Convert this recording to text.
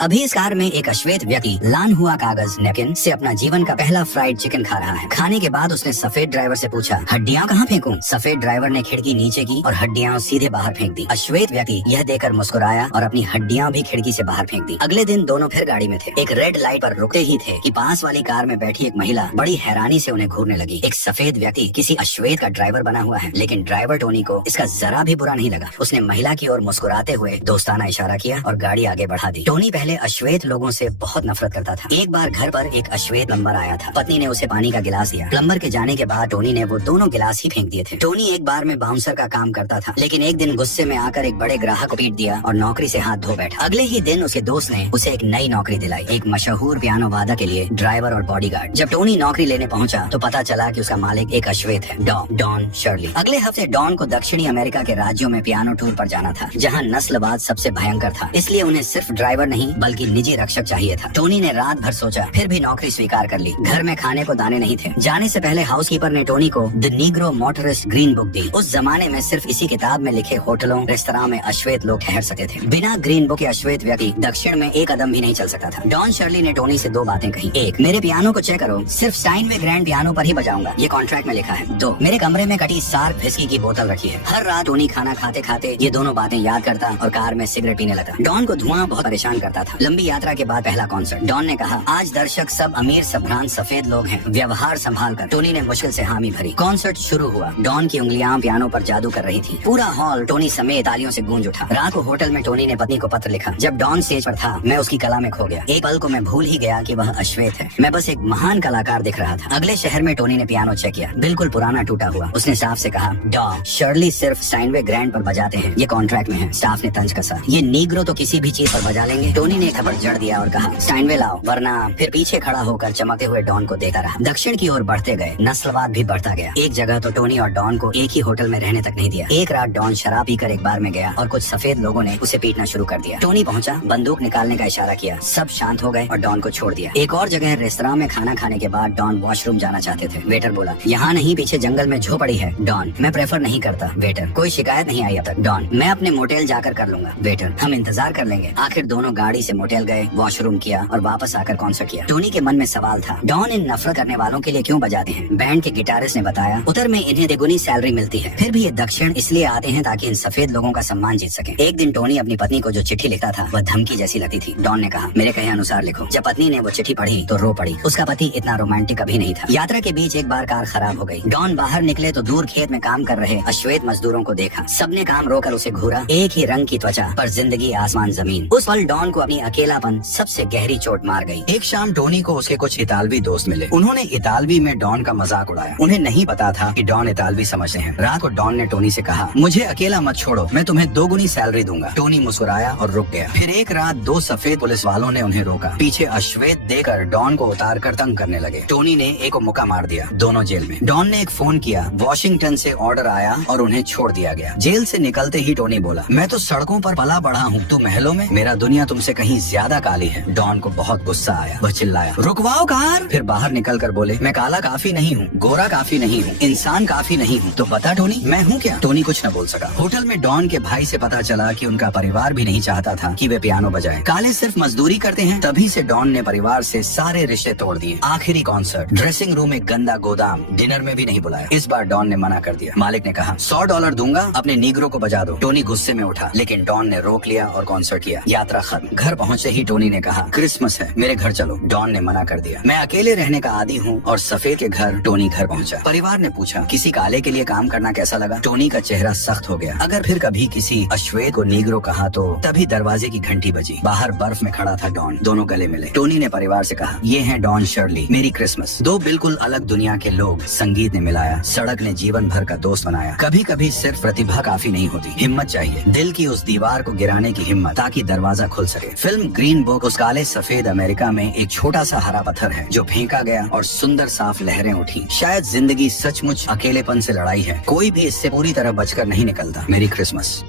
अभी इस कार में एक अश्वेत व्यक्ति लान हुआ कागज नैपकिन से अपना जीवन का पहला फ्राइड चिकन खा रहा है। खाने के बाद उसने सफेद ड्राइवर से पूछा, हड्डियां कहाँ फेंकूं? सफेद ड्राइवर ने खिड़की नीचे की और हड्डियां सीधे बाहर फेंक दी। अश्वेत व्यक्ति यह देखकर मुस्कुराया और अपनी हड्डियां भी खिड़की से बाहर फेंक दी। अगले दिन दोनों फिर गाड़ी में थे। एक रेड लाइट पर रुकते ही थे कि पास वाली कार में बैठी एक महिला बड़ी हैरानी से उन्हें घूरने लगी। एक सफेद व्यक्ति किसी अश्वेत का ड्राइवर बना हुआ है, लेकिन ड्राइवर टोनी को इसका जरा भी बुरा नहीं लगा। उसने महिला की ओर मुस्कुराते हुए दोस्ताना इशारा किया और गाड़ी आगे बढ़ा दी। टोनी पहले अश्वेत लोगों से बहुत नफरत करता था। एक बार घर पर एक अश्वेत प्लम्बर आया था। पत्नी ने उसे पानी का गिलास दिया। प्लम्बर के जाने के बाद टोनी ने वो दोनों गिलास ही फेंक दिए थे। टोनी एक बार में बाउंसर का काम करता था, लेकिन एक दिन गुस्से में आकर एक बड़े ग्राहक को पीट दिया और नौकरी से हाथ धो बैठा। अगले ही दिन उसके दोस्त ने उसे एक नई नौकरी दिलाई, एक मशहूर पियानो वादक के लिए ड्राइवर और बॉडीगार्ड। जब टोनी नौकरी लेने पहुंचा तो पता चला कि उसका मालिक एक अश्वेत है, डॉन शर्ली। अगले हफ्ते डॉन को दक्षिणी अमेरिका के राज्यों में पियानो टूर पर जाना था, जहाँ नस्लवाद सबसे भयंकर था। इसलिए उन्हें सिर्फ ड्राइवर नहीं बल्कि निजी रक्षक चाहिए था। टोनी ने रात भर सोचा, फिर भी नौकरी स्वीकार कर ली। घर में खाने को दाने नहीं थे। जाने से पहले हाउसकीपर ने टोनी को the negro motorist green book दी। उस जमाने में सिर्फ इसी किताब में लिखे होटलों रेस्तरां में अश्वेत लोग ठहर सकते थे। बिना ग्रीन बुक के अश्वेत व्यक्ति दक्षिण में एक कदम भी नहीं चल सकता था। डॉन शर्ली ने टोनी से दो बातें कही। एक, मेरे पियानो को चेक करो, सिर्फ स्टाइनवे ग्रैंड पियानो पर ही बजाऊंगा, ये कॉन्ट्रैक्ट में लिखा है। दो, मेरे कमरे में कटी सार्क व्हिस्की की बोतल रखी है। हर रात टोनी खाना खाते खाते ये दोनों बातें याद करता और कार में सिगरेट पीने लगता। डॉन को धुआं बहुत परेशान करता था। लंबी यात्रा के बाद पहला कॉन्सर्ट। डॉन ने कहा, आज दर्शक सब अमीर संभ्रांत सफेद लोग हैं, व्यवहार संभाल कर। टोनी ने मुश्किल से हामी भरी। कॉन्सर्ट शुरू हुआ। डॉन की उंगलियां पियानो पर जादू कर रही थी। पूरा हॉल टोनी समेत तालियों से गूंज उठा। रात को होटल में टोनी ने पत्नी को पत्र लिखा। जब डॉन स्टेज पर था, मैं उसकी कला में खो गया। एक पल को मैं भूल ही गया कि वह अश्वेत है। मैं बस एक महान कलाकार दिख रहा था। अगले शहर में टोनी ने पियानो चेक किया, बिल्कुल पुराना टूटा हुआ। उसने स्टाफ से कहा, डॉन शर्ली सिर्फ स्टाइनवे ग्रैंड पर बजाते हैं, ये कॉन्ट्रैक्ट में है। स्टाफ ने तंज कसा, ये नीग्रो तो किसी भी चीज पर बजा लेंगे। टोनी ने थप्पड़ जड़ दिया और कहा, स्टाइनवे लाओ वरना। फिर पीछे खड़ा होकर चमकते हुए डॉन को देखता रहा। दक्षिण की ओर बढ़ते गए। नस्लवाद भी बढ़ता गया। एक जगह तो टोनी और डॉन को एक ही होटल में रहने तक नहीं दिया। एक रात डॉन शराब पीकर एक बार में गया और कुछ सफेद लोगों ने उसे पीटना शुरू कर दिया। टोनी पहुंचा, बंदूक निकालने का इशारा किया। सब शांत हो गए और डॉन को छोड़ दिया। एक और जगह रेस्तरां में खाना खाने के बाद डॉन वॉशरूम जाना चाहते थे। वेटर बोला, यहाँ नहीं, पीछे जंगल में झोपड़ी है। डॉन, मैं प्रेफर नहीं करता। वेटर, कोई शिकायत नहीं आई अब तक। डॉन, मैं अपने मोटेल जाकर कर लूंगा। वेटर, हम इंतजार कर लेंगे। आखिर दोनों गाड़ी से मोटेल गए, वॉशरूम किया और वापस आकर कॉन्सर्ट किया। टोनी के मन में सवाल था, डॉन इन नफरत करने वालों के लिए क्यों बजाते हैं? बैंड के गिटारिस्ट ने बताया, उत्तर में इन्हें दोगुनी सैलरी मिलती है, फिर भी ये दक्षिण इसलिए आते हैं ताकि इन सफेद लोगों का सम्मान जीत सके। एक दिन टोनी अपनी पत्नी को जो चिट्ठी लिखता था वह धमकी जैसी लगती थी। डॉन ने कहा, मेरे कहे अनुसार लिखो। जब पत्नी ने वो चिट्ठी पढ़ी तो रो पड़ी। उसका पति इतना रोमांटिक कभी नहीं था। यात्रा के बीच एक बार कार खराब हो गई। डॉन बाहर निकले तो दूर खेत में काम कर रहे अश्वेत मजदूरों को देखा। सबने काम रोकर उसे घूरा। एक ही रंग की त्वचा पर जिंदगी आसमान जमीन। उस पल डॉन को अपनी अकेलापन सबसे गहरी चोट मार गई। एक शाम टोनी को उसके कुछ इतालवी दोस्त मिले। उन्होंने इतालवी में डॉन का मजाक उड़ाया। उन्हें नहीं पता था कि डॉन इतालवी समझते हैं। रात को डॉन ने टोनी से कहा, मुझे अकेला मत छोड़ो, मैं तुम्हें दोगुनी सैलरी दूंगा। टोनी मुस्कुराया और रुक गया। फिर एक रात दो सफेद पुलिस वालों ने उन्हें रोका। पीछे अश्वेत देकर डॉन को उतार कर तंग करने लगे। टोनी ने एक को मुक्का मार दिया। दोनों जेल में। डॉन ने एक फोन किया। वॉशिंगटन से ऑर्डर आया और उन्हें छोड़ दिया गया। जेल से निकलते ही टोनी बोला, मैं तो सड़कों पर पला बढ़ा हूँ, तू महलों में। मेरा दुनिया तुमसे कहीं ज्यादा काली है। डॉन को बहुत गुस्सा आया। वह चिल्लाया, रुकवाओ कार। फिर बाहर निकल कर बोले, मैं काला काफी नहीं हूँ, गोरा काफी नहीं हूँ, इंसान काफी नहीं हूँ, तो बता टोनी मैं हूँ क्या? टोनी कुछ न बोल सका। होटल में डॉन के भाई से पता चला कि उनका परिवार भी नहीं चाहता था कि वे पियानो बजाएं। काले सिर्फ मजदूरी करते हैं। तभी से डॉन ने परिवार से सारे रिश्ते तोड़ दिए। आखिरी कॉन्सर्ट, ड्रेसिंग रूम एक गंदा गोदाम, डिनर में भी नहीं बुलाया। इस बार डॉन ने मना कर दिया। मालिक ने कहा, $100 दूंगा, अपने नीग्रो को बजा दो। टोनी गुस्से में उठा, लेकिन डॉन ने रोक लिया और कॉन्सर्ट किया। यात्रा खत्म। घर पहुँचते ही टोनी ने कहा, क्रिसमस है, मेरे घर चलो। डॉन ने मना कर दिया, मैं अकेले रहने का आदी हूँ। और सफेद के घर टोनी घर पहुँचा। परिवार ने पूछा, किसी काले के लिए काम करना कैसा लगा? टोनी का चेहरा सख्त हो गया। अगर फिर कभी किसी अश्वेत को नीग्रो कहा तो। तभी दरवाजे की घंटी बजी। बाहर बर्फ में खड़ा था डॉन। दोनों गले मिले। टोनी ने परिवार से कहा, ये है डॉन शर्ली, मेरी क्रिसमस। दो बिल्कुल अलग दुनिया के लोग। संगीत ने मिलाया, सड़क ने जीवन भर का दोस्त बनाया। कभी कभी सिर्फ प्रतिभा काफी नहीं होती, हिम्मत चाहिए। दिल की उस दीवार को गिराने की हिम्मत, ताकि दरवाजा खुल सके। फिल्म ग्रीन बुक उस काले सफेद अमेरिका में एक छोटा सा हरा पत्थर है जो फेंका गया और सुंदर साफ लहरें उठी। शायद जिंदगी सचमुच अकेलेपन से लड़ाई है। कोई भी इससे पूरी तरह बचकर नहीं निकलता। मेरी क्रिसमस।